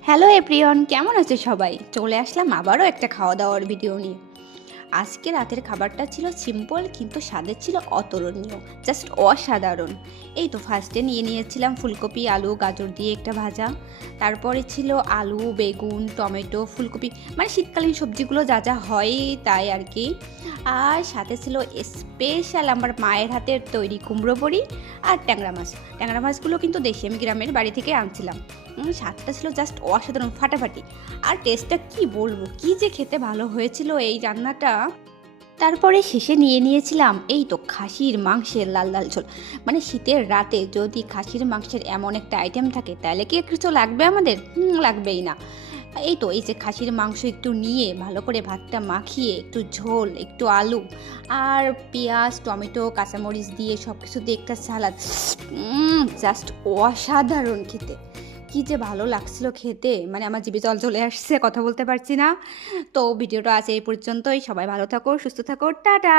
Hello everyone, কেমন আছে সবাই? চলে আসলাম আবারও একটা খাওয়া দাওয়ার ভিডিও নিয়ে। আজকে রাতের খাবারটা ছিল সিম্পল কিন্তু স্বাদের ছিল অতুলনীয়, জাস্ট অসাধারণ। এই তো ফার্স্টে নিয়েছিলাম ফুলকপি, আলু, গাজর দিয়ে একটা ভাজা। তারপরে ছিল আলু, বেগুন, টমেটো, ফুলকপি, মানে শীতকালীন সবজিগুলো যা যা হয় তাই আর কি। আর সাথে ছিল স্পেশাল আমার মায়ের হাতের তৈরি কুমড়ো বড়ি আর ট্যাংরা মাছ। ট্যাংরা মাছগুলো কিন্তু দেশি, আমি গ্রামের বাড়ি থেকে আনছিলাম। স্বাদটা ছিল জাস্ট অসাধারণ, ফাটাফাটি। আর টেস্টটা কি বলবো, কি যে খেতে ভালো হয়েছিল এই রান্নাটা। তারপরে শেষে নিয়েছিলাম এই তো খাসির মাংসের লাল লাল ঝোল। মানে শীতের রাতে যদি খাসির মাংসের এমন একটা আইটেম থাকে তাহলে কি কিছু লাগবে আমাদের? লাগবেই না। এই তো এই যে খাসির মাংস একটু নিয়ে ভালো করে ভাতটা মাখিয়ে একটু ঝোল, একটু আলু আর পেঁয়াজ, টমেটো, কাঁচামরিচ দিয়ে সব কিছু দিয়ে একটা সালাদ, জাস্ট অসাধারণ খেতে। কি যে ভালো লাগছিল খেতে, মানে আমার জিভে জল চলে আসছে, কথা বলতে পারছি না। তো ভিডিওটা আছে এই পর্যন্তই। সবাই ভালো থাকো, সুস্থ থাকো, টাটা।